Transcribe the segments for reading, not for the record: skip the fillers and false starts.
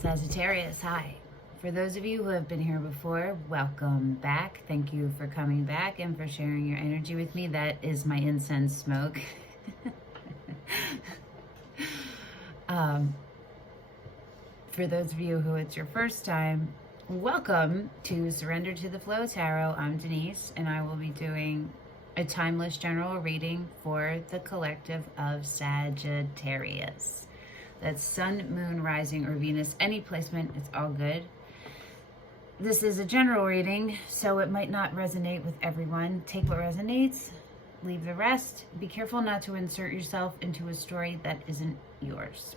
Sagittarius, hi. For those of you who have been here before, welcome back. Thank you for coming back and for sharing your energy with me. That is my incense smoke. For those of you who it's your first time, welcome to Surrender to the Flow Tarot. I'm Denise, and I will be doing a timeless general reading for the collective of Sagittarius. That's Sun, Moon, Rising, or Venus. Any placement, it's all good. This is a general reading, so it might not resonate with everyone. Take what resonates, leave the rest. Be careful not to insert yourself into a story that isn't yours.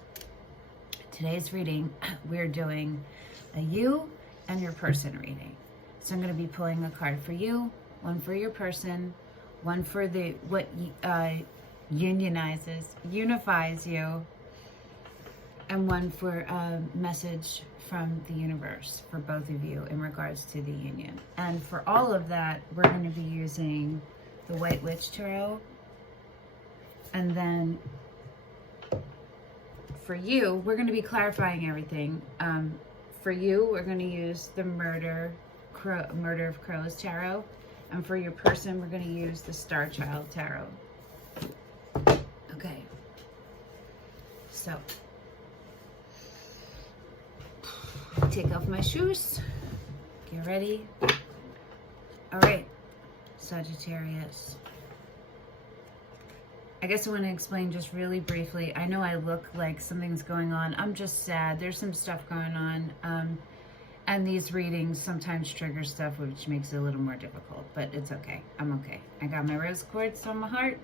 Today's reading, we're doing a you and your person reading. So I'm going to be pulling a card for you, one for your person, one for the what unifies you, and one for a message from the universe for both of you in regards to the union. And for all of that, we're going to be using the White Witch Tarot. And then for you, we're going to be clarifying everything. For you, we're going to use the Murder of Crows Tarot. And for your person, we're going to use the Starchild Tarot. Okay. So take off my shoes. Get ready. All right, Sagittarius. I guess I want to explain just really briefly. I know I look like something's going on. I'm just sad. There's some stuff going on. And these readings sometimes trigger stuff, which makes it a little more difficult. But it's okay. I'm okay. I got my rose quartz on my heart.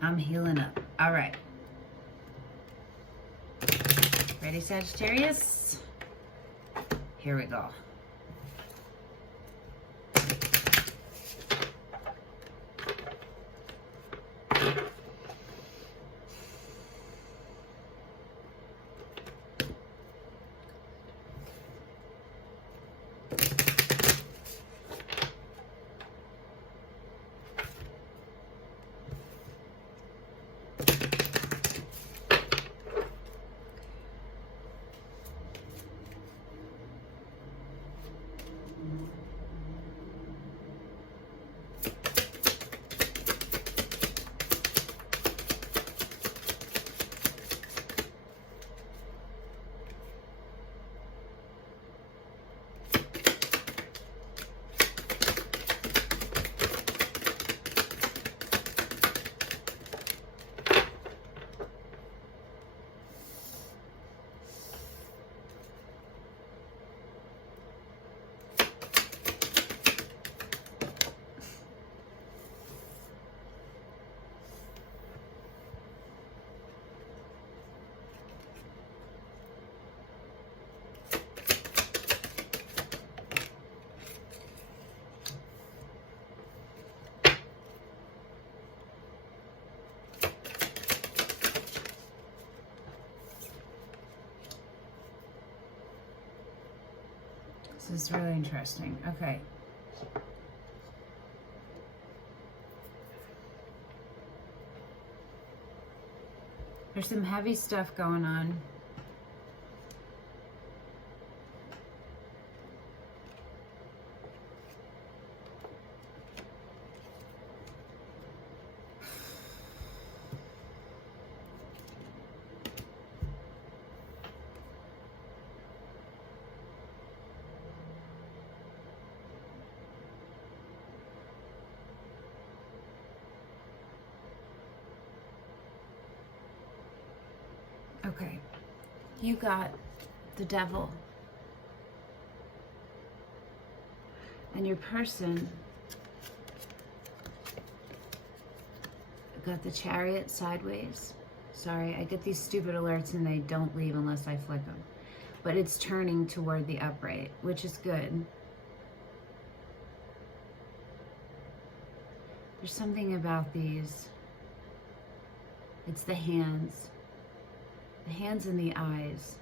I'm healing up. All right. Ready, Sagittarius? Here we go. This is really interesting. Okay. There's some heavy stuff going on. Okay, you got the devil. And your person got the Chariot sideways. Sorry, I get these stupid alerts and they don't leave unless I flick them. But it's turning toward the upright, which is good. There's something about these. It's the hands. The hands and the eyes.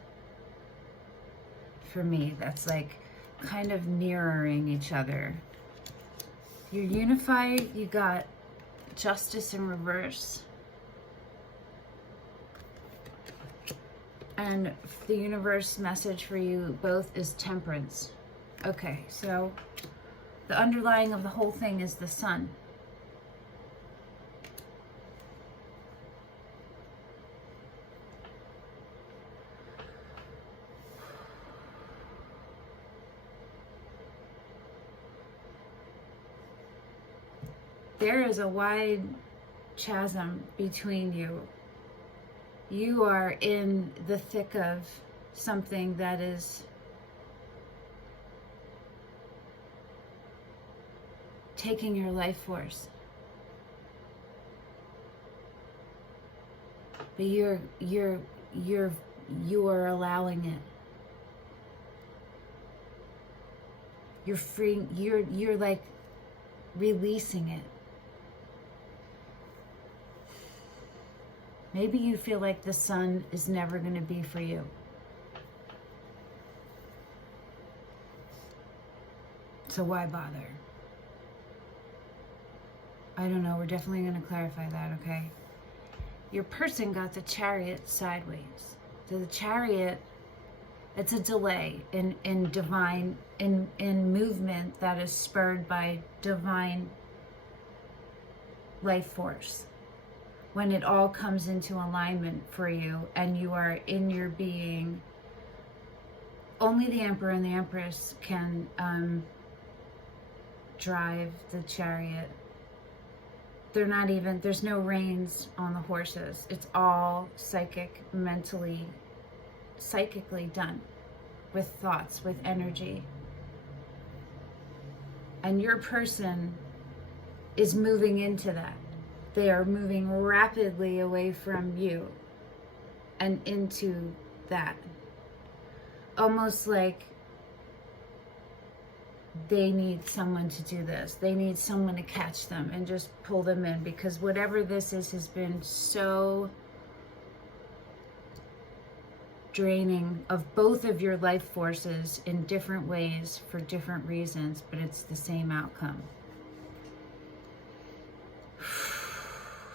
For me, that's like kind of mirroring each other. You're unified, you got justice in reverse. And the universe message for you both is temperance. Okay, so the underlying of the whole thing is the sun. There is a wide chasm between you. You are in the thick of something that is taking your life force. But you are allowing it. You're free, you're like releasing it. Maybe you feel like the sun is never going to be for you. So why bother? I don't know. We're definitely going to clarify that, okay? Your person got the Chariot sideways. So the Chariot, it's a delay in divine, in movement that is spurred by divine life force. When it all comes into alignment for you and you are in your being, only the Emperor and the Empress can drive the chariot. They're not even, there's no reins on the horses. It's all psychically done with thoughts, with energy. And your person is moving into that. They are moving rapidly away from you and into that. Almost like they need someone to do this. They need someone to catch them and just pull them in, because whatever this is has been so draining of both of your life forces in different ways for different reasons, but it's the same outcome.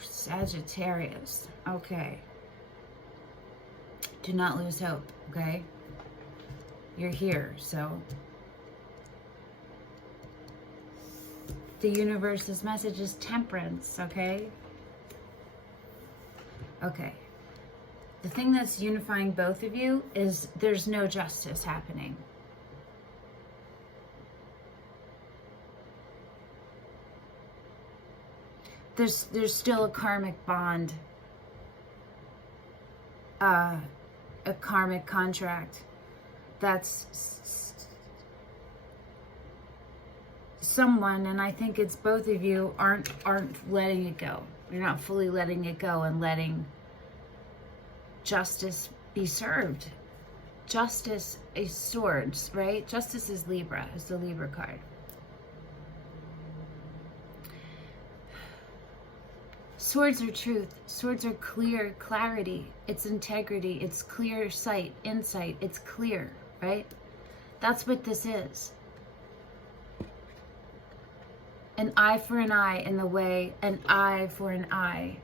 Sagittarius. Okay. Do not lose hope, okay? You're here, so the universe's message is temperance, okay? Okay. The thing that's unifying both of you is there's no justice happening. There's still a karmic bond, a karmic contract that's someone, and I think it's both of you, aren't letting it go. You're not fully letting it go and letting justice be served. Justice is swords, right? Justice is Libra, is the Libra card. Swords are truth. Swords are clear, clarity. It's integrity. It's clear sight, insight. It's clear, right? That's what this is. An eye for an eye in the way, an eye for an eye.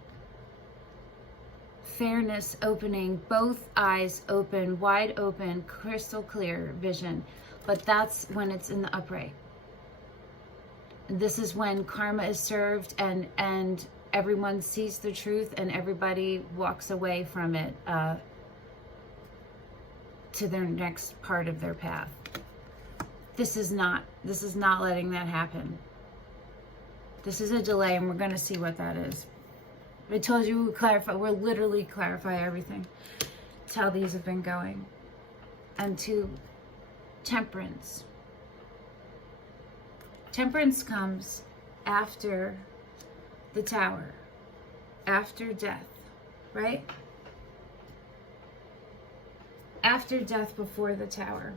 Fairness opening, both eyes open, wide open, crystal clear vision. But that's when it's in the upright. This is when karma is served and everyone sees the truth and everybody walks away from it to their next part of their path. This is not letting that happen. This is a delay, and we're going to see what that is. I told you we'll clarify. We'll literally clarify everything. That's how these have been going. And to temperance. Temperance comes after the Tower, after death, right? After death, before the Tower.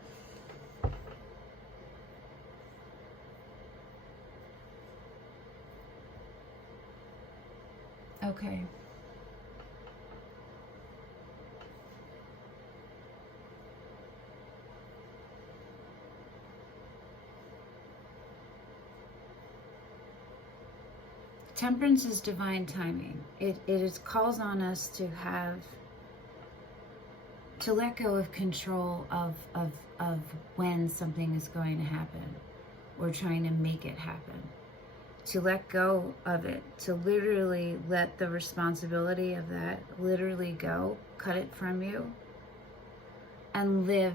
Okay. Temperance is divine timing. It calls on us to let go of control of when something is going to happen or trying to make it happen. To let go of it, to literally let the responsibility of that literally go, cut it from you, and live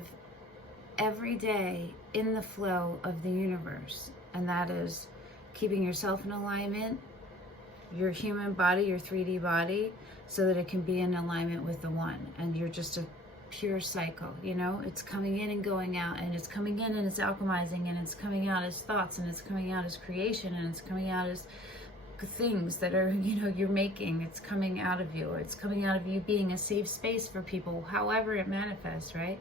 every day in the flow of the universe. And that is keeping yourself in alignment, your human body, your 3D body, so that it can be in alignment with the one. And you're just a pure cycle, you know? It's coming in and going out, and it's coming in and it's alchemizing, and it's coming out as thoughts, and it's coming out as creation, and it's coming out as things that are, you know, you're making. It's coming out of you. It's coming out of you being a safe space for people, however it manifests, right?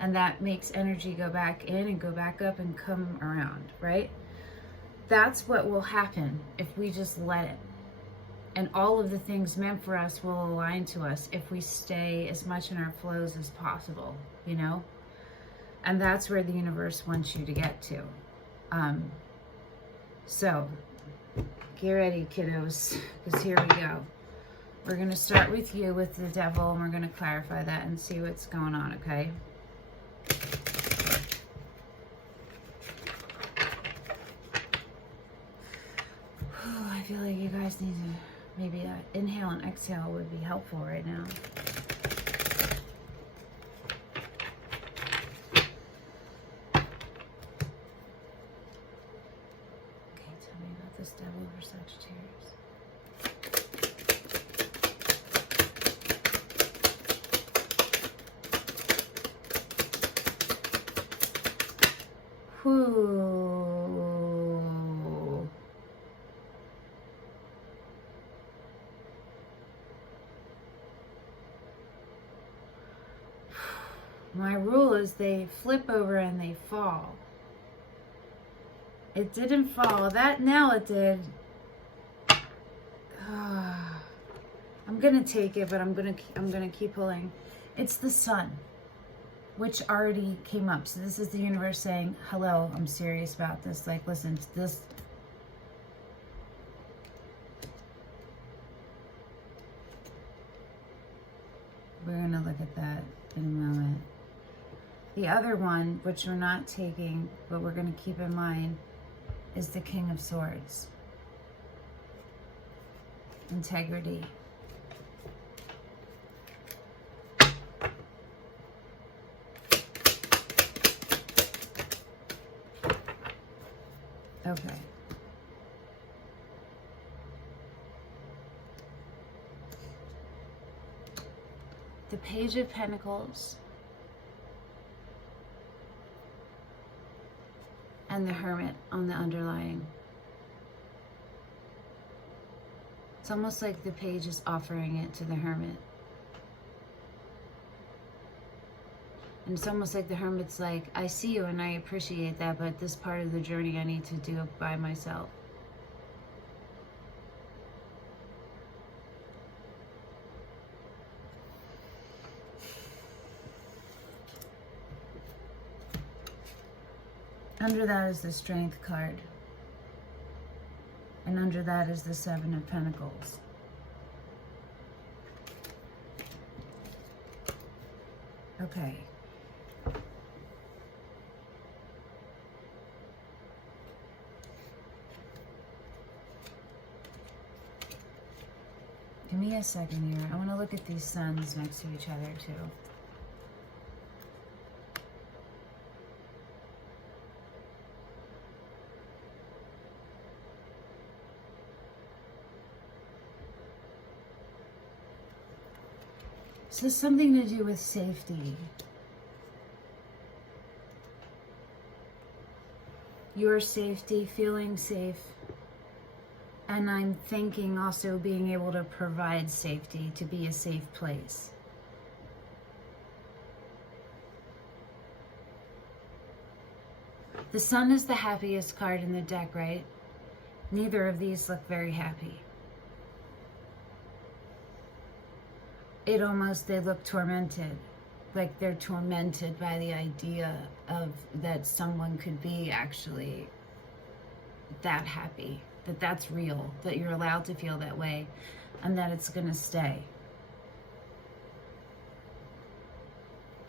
And that makes energy go back in and go back up and come around, right? That's what will happen if we just let it. And all of the things meant for us will align to us if we stay as much in our flows as possible, you know? And that's where the universe wants you to get to. So, get ready, kiddos, because here we go. We're going to start with you, with the devil, and we're going to clarify that and see what's going on, okay? I feel like you guys need to... Maybe an inhale and exhale would be helpful right now. Okay, tell me about this devil over Sagittarius. Whew. My rule is they flip over and they fall. It didn't fall. That now it did. I'm gonna take it, but I'm gonna keep pulling. It's the sun, which already came up. So this is the universe saying, "Hello, I'm serious about this. Like, listen, this." We're gonna look at that in a moment. The other one, which we're not taking, but we're going to keep in mind, is the King of Swords. Integrity. Okay. The Page of Pentacles and the Hermit on the underlying. It's almost like the Page is offering it to the Hermit. And it's almost like the Hermit's like, I see you and I appreciate that, but this part of the journey I need to do it by myself. Under that is the Strength card. And under that is the Seven of Pentacles. Okay. Give me a second here. I want to look at these suns next to each other too. So this is something to do with safety. Your safety, feeling safe. And I'm thinking also being able to provide safety, to be a safe place. The Sun is the happiest card in the deck, right? Neither of these look very happy. They look tormented. Like they're tormented by the idea of that someone could be actually that happy, that that's real, that you're allowed to feel that way, and that it's gonna stay.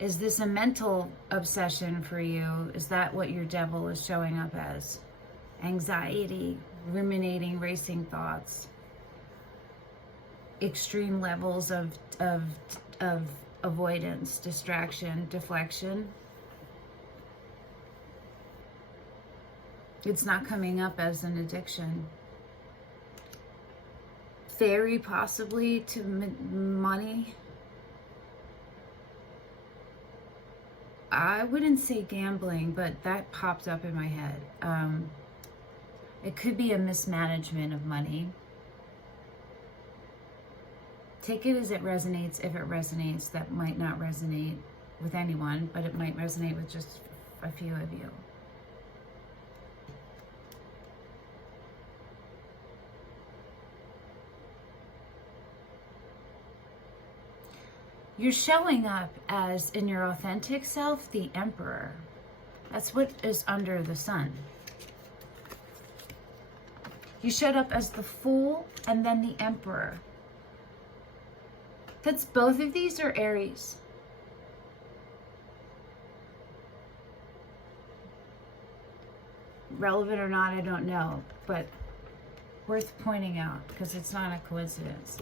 Is this a mental obsession for you? Is that what your devil is showing up as? Anxiety, ruminating, racing thoughts, extreme levels of avoidance, distraction, deflection. It's not coming up as an addiction. Very possibly to money. I wouldn't say gambling, but that popped up in my head. It could be a mismanagement of money. Take it as it resonates. If it resonates, that might not resonate with anyone, but it might resonate with just a few of you. You're showing up as, in your authentic self, the Emperor. That's what is under the sun. You showed up as the Fool and then the Emperor. That's, both of these are Aries. Relevant or not, I don't know, but worth pointing out because it's not a coincidence.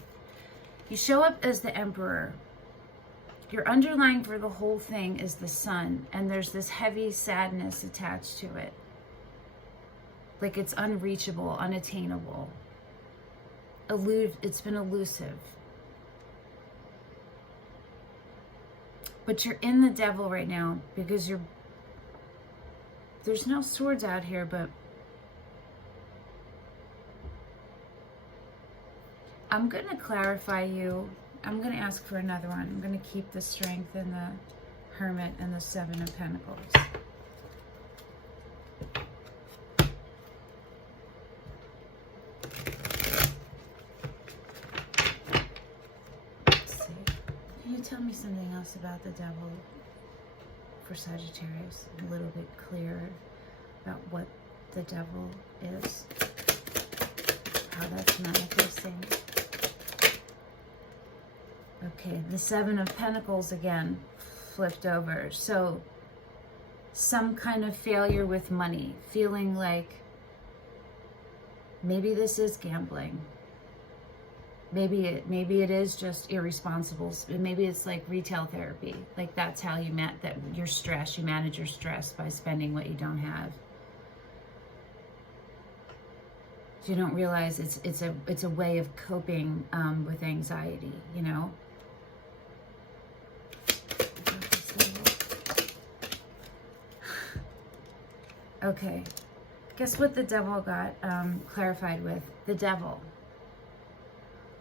You show up as the Emperor. Your underlying for the whole thing is the sun, and there's this heavy sadness attached to it. Like it's unreachable, unattainable. It's been elusive. But you're in the devil right now because there's no swords out here, but I'm going to clarify you. I'm going to ask for another one. I'm going to keep the Strength and the Hermit and the Seven of Pentacles. Let's see. Can you tell me something else about the devil for Sagittarius? A little bit clearer about what the devil is, how that's manifesting. Okay, the Seven of Pentacles again, flipped over. So, some kind of failure with money, feeling like maybe this is gambling. Maybe it is just irresponsible. Maybe it's like retail therapy. Like that's how you you manage your stress by spending what you don't have. So you don't realize it's a way of coping with anxiety, you know. Okay, guess what the devil got clarified with? The devil.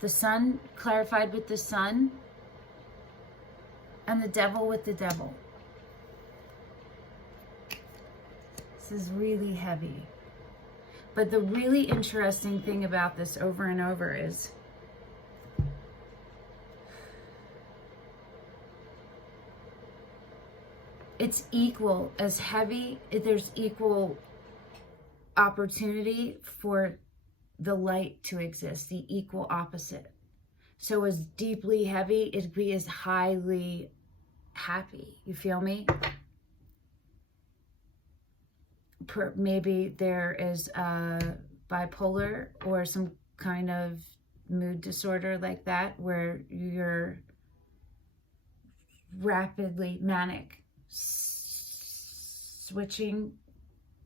The sun clarified with the sun, and the devil with the devil. This is really heavy. But the really interesting thing about this over and over is it's equal, as heavy, there's equal opportunity for the light to exist, the equal opposite. So as deeply heavy, it'd be as highly happy. You feel me? Maybe there is a bipolar or some kind of mood disorder like that, where you're rapidly manic, switching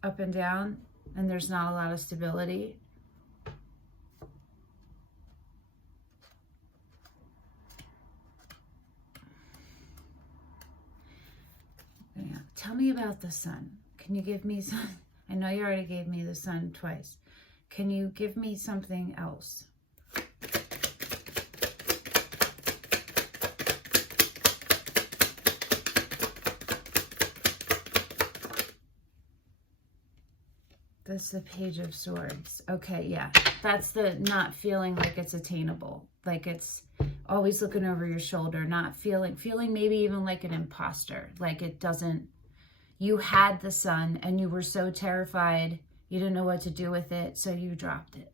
up and down, and there's not a lot of stability. Yeah. Tell me about the sun. Can you give me some? I know you already gave me the sun twice. Can you give me something else? That's the Page of Swords. Okay, yeah. That's the not feeling like it's attainable. Like it's always looking over your shoulder, not feeling maybe even like an imposter. Like it doesn't, you had the sun and you were so terrified, you didn't know what to do with it, so you dropped it.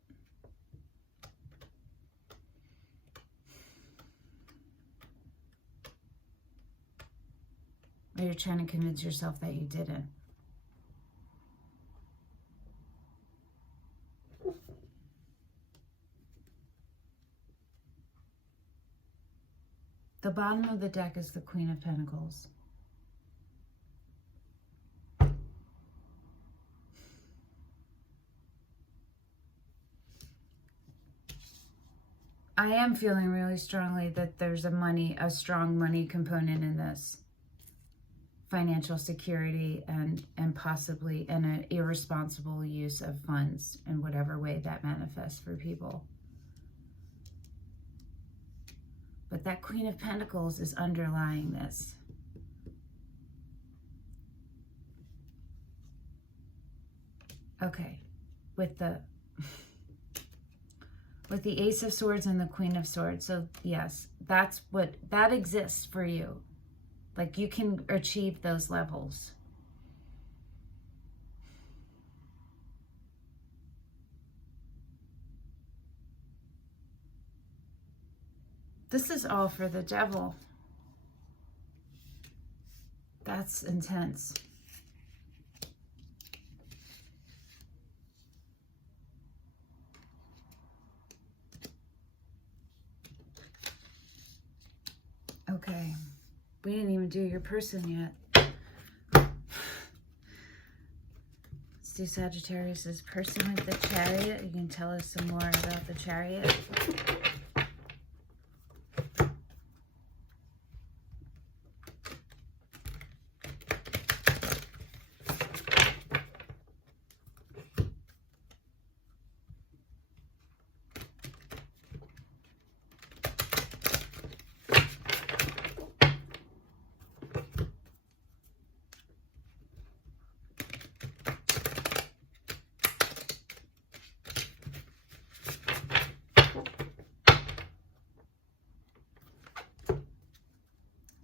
Or you're trying to convince yourself that you didn't. The bottom of the deck is the Queen of Pentacles. I am feeling really strongly that there's a strong money component in this. Financial security and possibly an irresponsible use of funds in whatever way that manifests for people. But that Queen of Pentacles is underlying this. Okay, with the Ace of Swords and the Queen of Swords. So yes, that exists for you. Like, you can achieve those levels. This is all for the Devil. That's intense. Okay, we didn't even do your person yet. Let's do Sagittarius's person with the Chariot. You can tell us some more about the Chariot.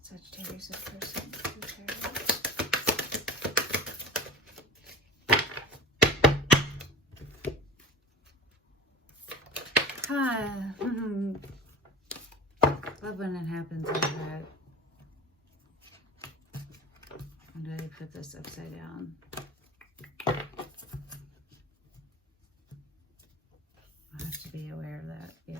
Sagittarius' person. Love when it happens like that. When did I put this upside down? I have to be aware of that, yeah.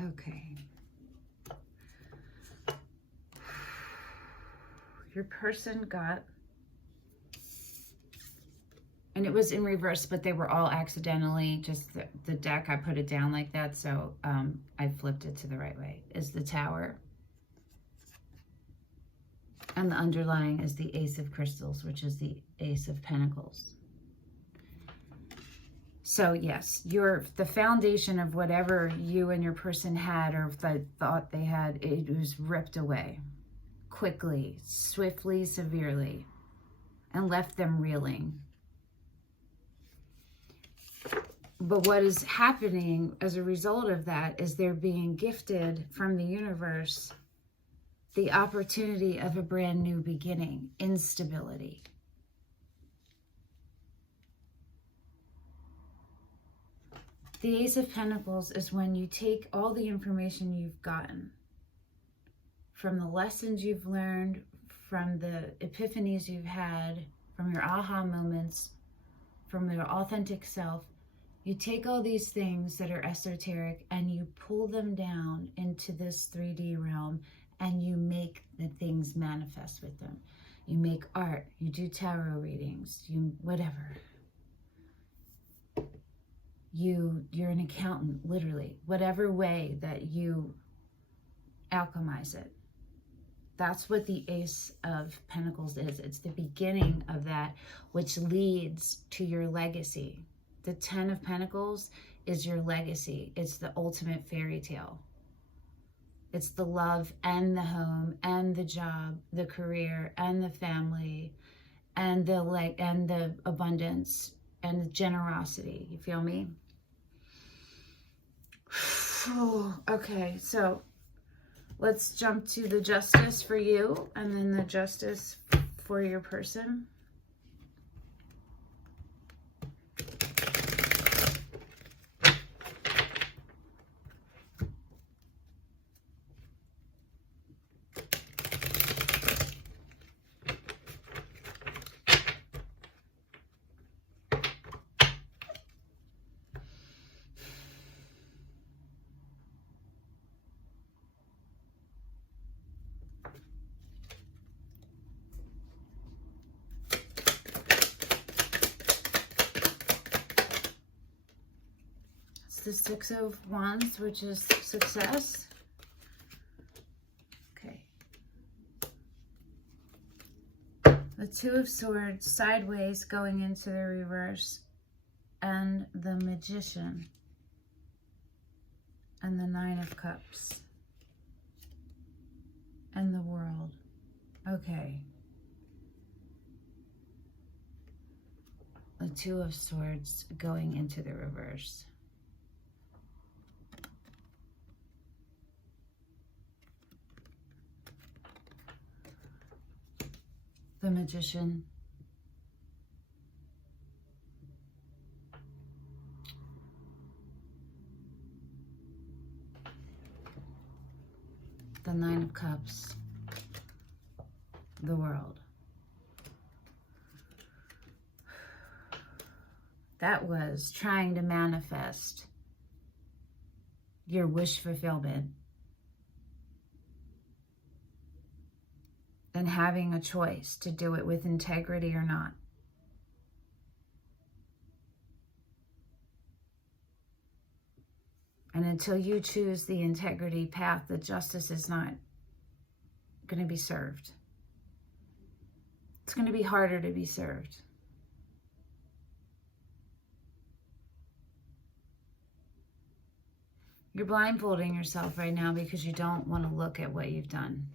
Okay. Your person got, and it was in reverse, but they were all accidentally, just the deck, I put it down like that, so I flipped it to the right way, is the Tower. And the underlying is the Ace of Crystals, which is the Ace of Pentacles. So yes, the foundation of whatever you and your person had, or the thought they had, it was ripped away quickly, swiftly, severely, and left them reeling. But what is happening as a result of that is they're being gifted from the universe the opportunity of a brand new beginning, instability. The Ace of Pentacles is when you take all the information you've gotten from the lessons you've learned, from the epiphanies you've had, from your aha moments, from your authentic self. You take all these things that are esoteric and you pull them down into this 3D realm, and you make the things manifest with them. You make art, you do tarot readings, you whatever. You're an accountant, literally. Whatever way that you alchemize it. That's what the Ace of Pentacles is. It's the beginning of that, which leads to your legacy. The 10 of Pentacles is your legacy. It's the ultimate fairy tale. It's the love and the home and the job, the career and the family and the abundance and the generosity. You feel me? Okay, so let's jump to the Justice for you and then the Justice for your person. the Six of Wands, which is success. Okay. The Two of Swords, sideways, going into the reverse. And the Magician. And the Nine of Cups. And the World. Okay. The Two of Swords going into the reverse. The Magician. The Nine of Cups. The World. That was trying to manifest your wish fulfillment and having a choice to do it with integrity or not. And until you choose the integrity path, the justice is not going to be served. It's going to be harder to be served. You're blindfolding yourself right now because you don't want to look at what you've done.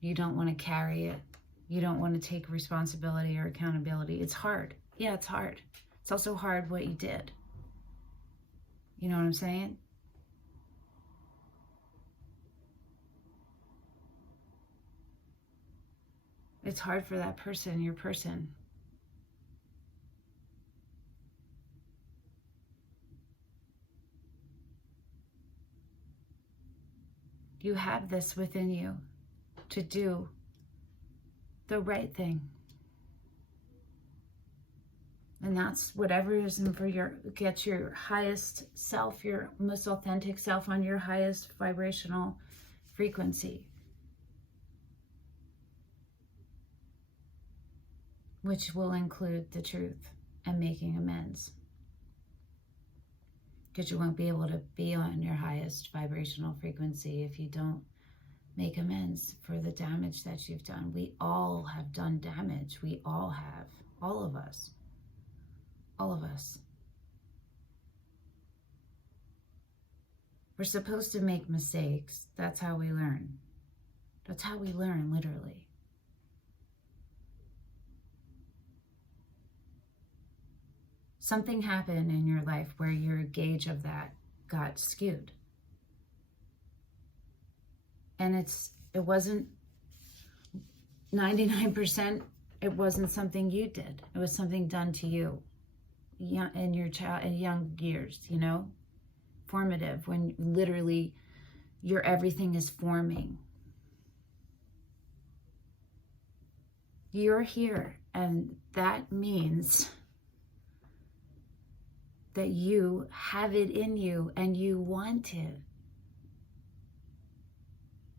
You don't want to carry it. You don't want to take responsibility or accountability. It's hard. Yeah, it's hard. It's also hard what you did. You know what I'm saying? It's hard for that person, your person. You have this within you to do the right thing. And that's whatever is for get your highest self, your most authentic self on your highest vibrational frequency. Which will include the truth and making amends. Because you won't be able to be on your highest vibrational frequency if you don't make amends for the damage that you've done. We all have done damage. We all have. All of us. All of us. We're supposed to make mistakes. That's how we learn. That's how we learn, literally. Something happened in your life where your gauge of that got skewed. And it wasn't 99%, it wasn't something you did. It was something done to you in your young years, you know, formative, when literally your everything is forming. You're here, and that means that you have it in you and you want it.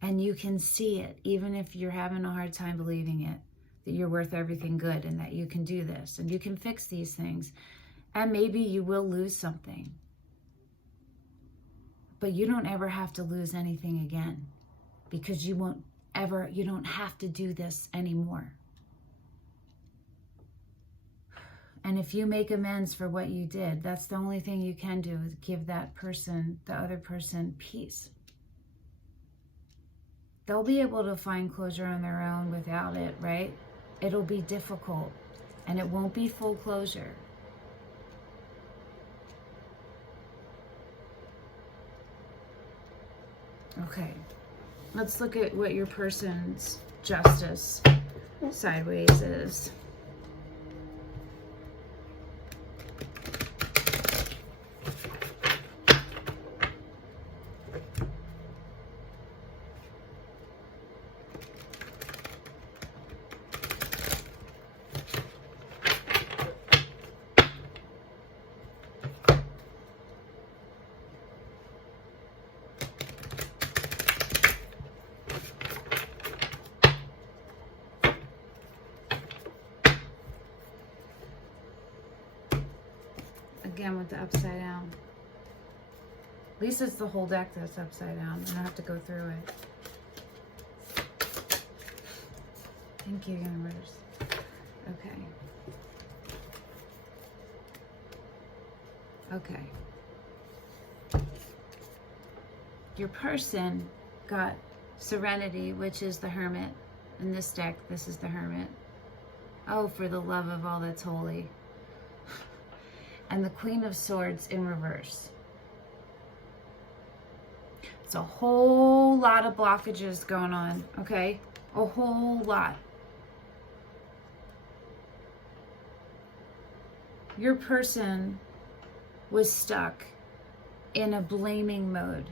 And you can see it, even if you're having a hard time believing it, that you're worth everything good and that you can do this and you can fix these things. And maybe you will lose something. But you don't ever have to lose anything again, because you don't have to do this anymore. And if you make amends for what you did, that's the only thing you can do, is give that person, the other person, peace. They'll be able to find closure on their own without it, right? It'll be difficult, and it won't be full closure. Okay, let's look at what your person's justice sideways is. again with the upside down. At least it's the whole deck that's upside down. I don't have to go through it. Thank you, universe. Okay. Okay. Your person got Serenity, which is the Hermit. In this deck, this is the Hermit. Oh, for the love of all that's holy. And the Queen of Swords in reverse. It's a whole lot of blockages going on, okay? A whole lot. Your person was stuck in a blaming mode,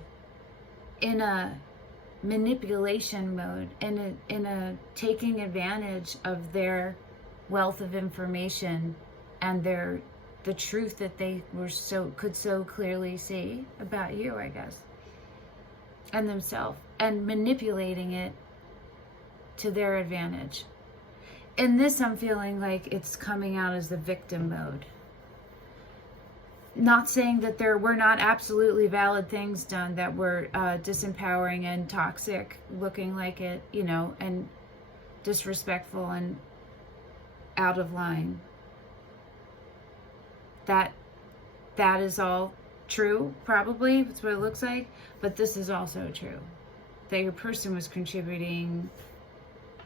in a manipulation mode, in a taking advantage of their wealth of information and the truth that they could so clearly see about you, I guess, and themselves, and manipulating it to their advantage. In this, I'm feeling like it's coming out as the victim mode. Not saying that there were not absolutely valid things done that were disempowering and toxic, looking like it, you know, and disrespectful and out of line. That is all true, probably. That's what it looks like. But this is also true. That your person was contributing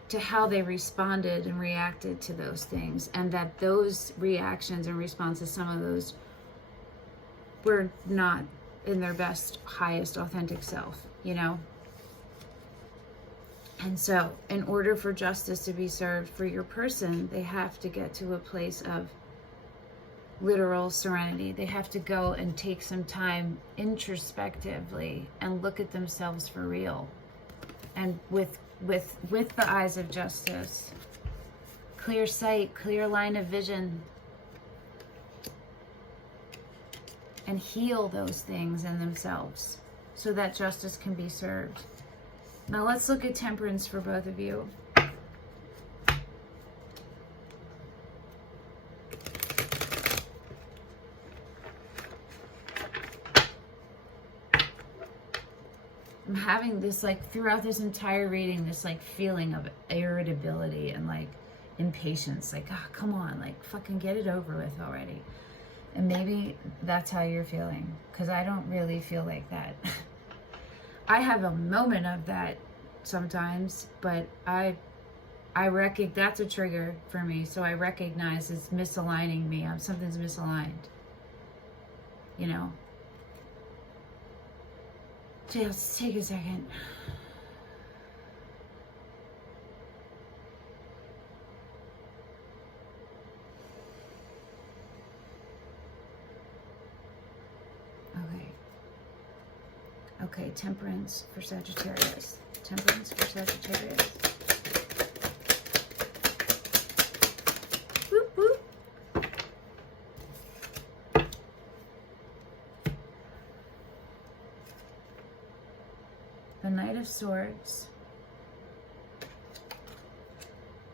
to how they responded and reacted to those things. And that those reactions and responses, some of those, were not in their best, highest, authentic self, you know? And so, in order for justice to be served for your person, they have to get to a place of literal serenity. They have to go and take some time introspectively and look at themselves for real. And with the eyes of justice. Clear sight, clear line of vision. And heal those things in themselves so that justice can be served. Now let's look at temperance for both of you. I'm having this, like, throughout this entire reading, this, like, feeling of irritability and, like, impatience. Like, oh, come on, like, fucking get it over with already. And maybe that's how you're feeling, because I don't really feel like that. I have a moment of that sometimes, but I recognize that's a trigger for me. So I recognize it's misaligning me. Something's misaligned, you know. Just take a second. Okay, temperance for Sagittarius. Temperance for Sagittarius. Whoop, whoop. The Knight of Swords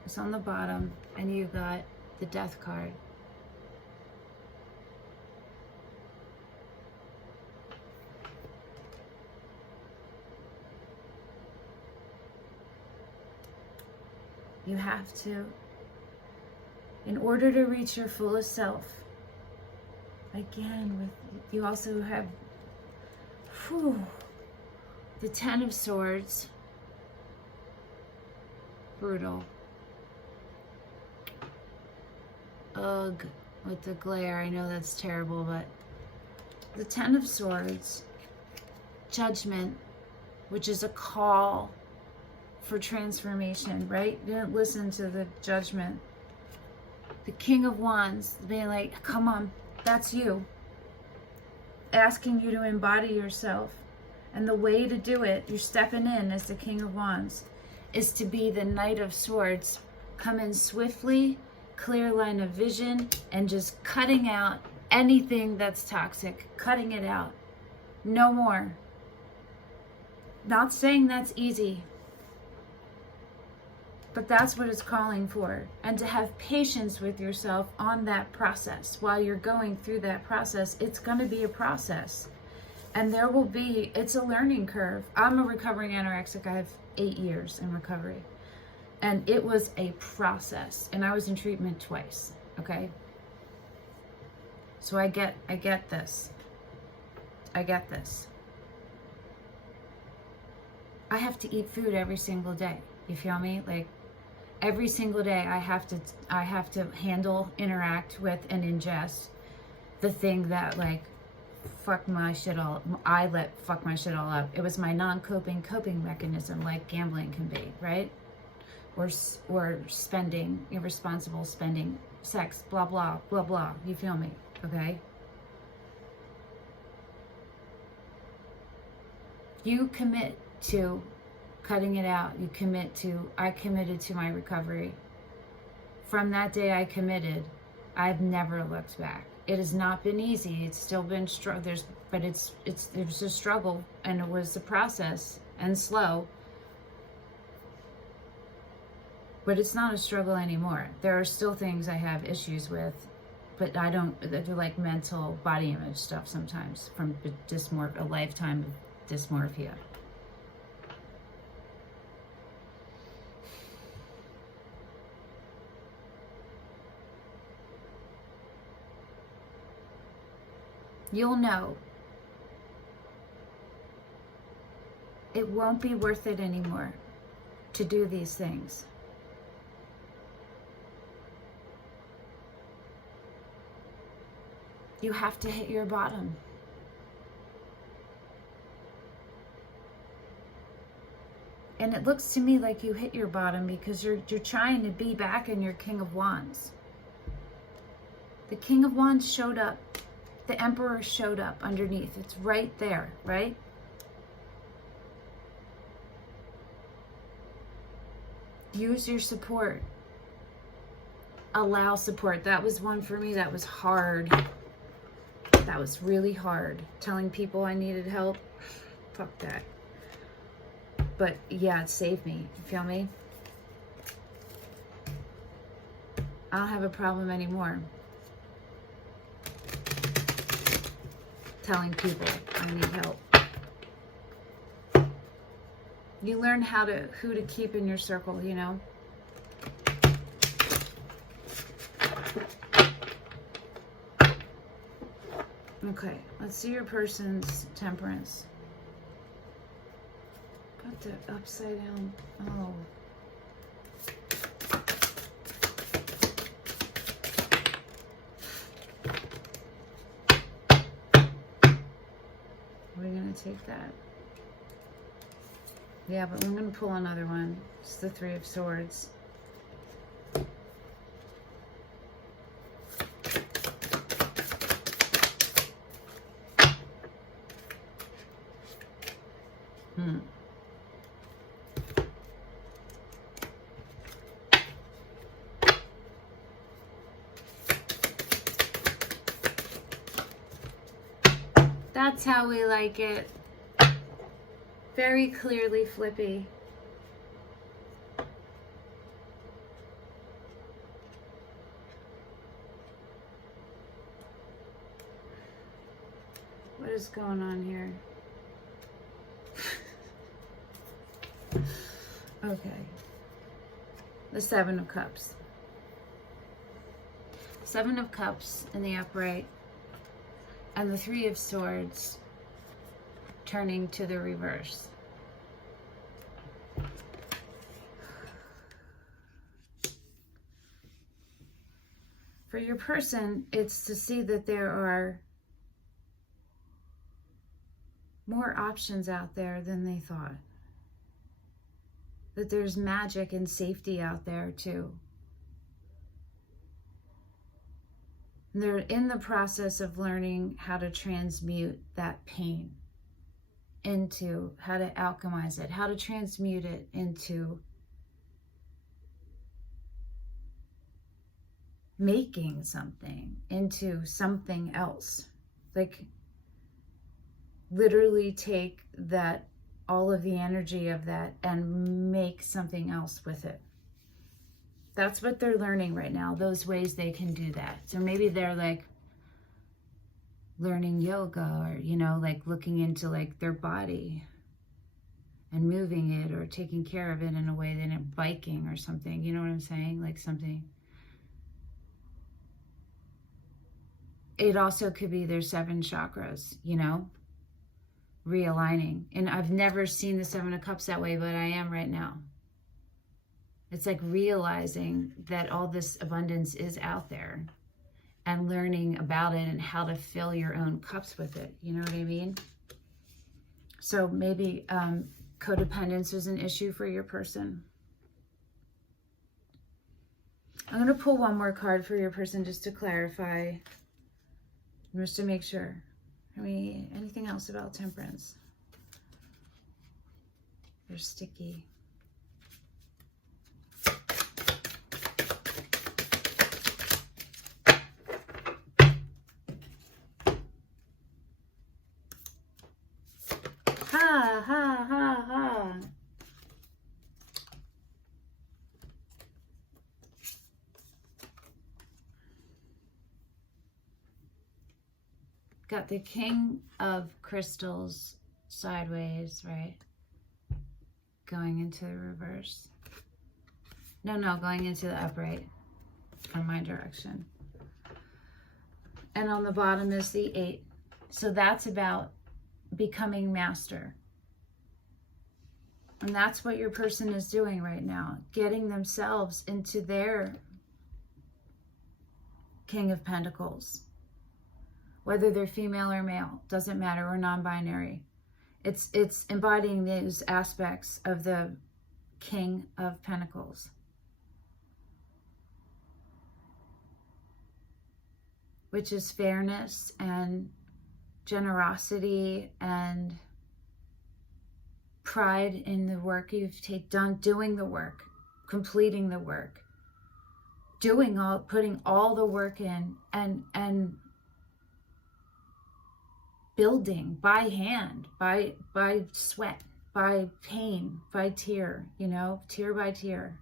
is on the bottom, and you got the Death card. You have to, in order to reach your fullest self, again, you also have the Ten of Swords, brutal. Ugh, with the glare, I know that's terrible, but the Ten of Swords, Judgment, which is a call for transformation, right? You didn't listen to the Judgment. The King of Wands being like, come on, that's you. Asking you to embody yourself. And the way to do it, you're stepping in as the King of Wands, is to be the Knight of Swords. Come in swiftly, clear line of vision, and just cutting out anything that's toxic. Cutting it out. No more. Not saying that's easy. But that's what it's calling for. And to have patience with yourself on that process. While you're going through that process, it's going to be a process. And there will be, it's a learning curve. I'm a recovering anorexic. I have 8 years in recovery. And it was a process. And I was in treatment twice. Okay? So I get this. I get this. I have to eat food every single day. You feel me? Like, every single day I have to handle, interact with, and ingest the thing that, like, fuck my shit all up. It was my non-coping coping mechanism, like gambling can be, right? Or spending, irresponsible spending, sex, blah, blah, blah, blah. You feel me? Okay? You commit to cutting it out. You commit to, I committed to my recovery. From that day I committed, I've never looked back. It has not been easy. It's still been it was a struggle, and it was a process, and slow. But it's not a struggle anymore. There are still things I have issues with, but I don't, they're like mental body image stuff sometimes from a lifetime of dysmorphia. You'll know. It won't be worth it anymore to do these things. You have to hit your bottom. And it looks to me like you hit your bottom because you're trying to be back in your King of Wands. The King of Wands showed up. The Emperor showed up underneath. It's right there, right? Use your support. Allow support. That was one for me that was hard. That was really hard. Telling people I needed help. Fuck that. But yeah, it saved me. You feel me? I don't have a problem anymore telling people I need help. You learn who to keep in your circle, you know? Okay, let's see your person's temperance. Got the upside down. Oh. We're gonna take that. Yeah, but I'm gonna pull another one. It's the Three of Swords. That's how we like it. Very clearly flippy. What is going on here? Okay. The Seven of Cups. Seven of Cups in the upright. And the Three of Swords turning to the reverse. For your person, it's to see that there are more options out there than they thought. That there's magic and safety out there too. They're in the process of learning how to transmute that pain into, how to alchemize it, how to transmute it into making something, into something else. Like, literally take that, all of the energy of that, and make something else with it. That's what they're learning right now, those ways they can do that. So maybe they're like learning yoga, or, you know, like looking into like their body and moving it, or taking care of it in a way that it's biking or something. You know what I'm saying? Like something. It also could be their 7 chakras, you know, realigning. And I've never seen the 7 of Cups that way, but I am right now. It's like realizing that all this abundance is out there and learning about it and how to fill your own cups with it. You know what I mean? So maybe codependence is an issue for your person. I'm going to pull one more card for your person just to clarify, just to make sure. I mean, anything else about temperance? They're sticky. Ha, ha, ha, ha. Got the King of Crystals sideways, right? Going into the reverse. No, going into the upright from my direction. And on the bottom is the 8. So that's about becoming master. And that's what your person is doing right now. Getting themselves into their King of Pentacles. Whether they're female or male, doesn't matter, or non-binary. It's embodying those aspects of the King of Pentacles. Which is fairness and generosity and pride in the work you've done, doing the work, completing the work, putting all the work in, and building by hand, by sweat, by pain, by tear, you know, tear by tear.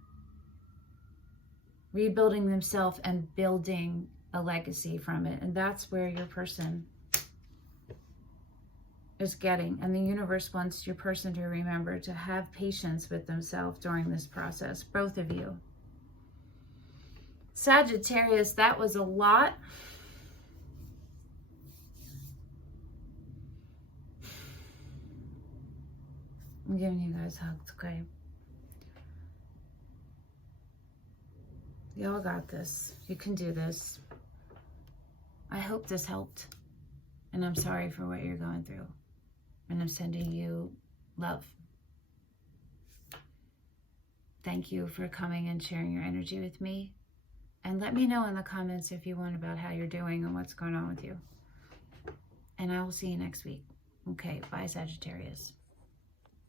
Rebuilding themselves and building a legacy from it. And that's where your person is getting. And the universe wants your person to remember to have patience with themselves during this process, both of you. Sagittarius, that was a lot. I'm giving you guys hugs, okay? Y'all got this. You can do this. I hope this helped. And I'm sorry for what you're going through. And I'm sending you love. Thank you for coming and sharing your energy with me. And let me know in the comments if you want about how you're doing and what's going on with you. And I will see you next week. Okay, bye, Sagittarius.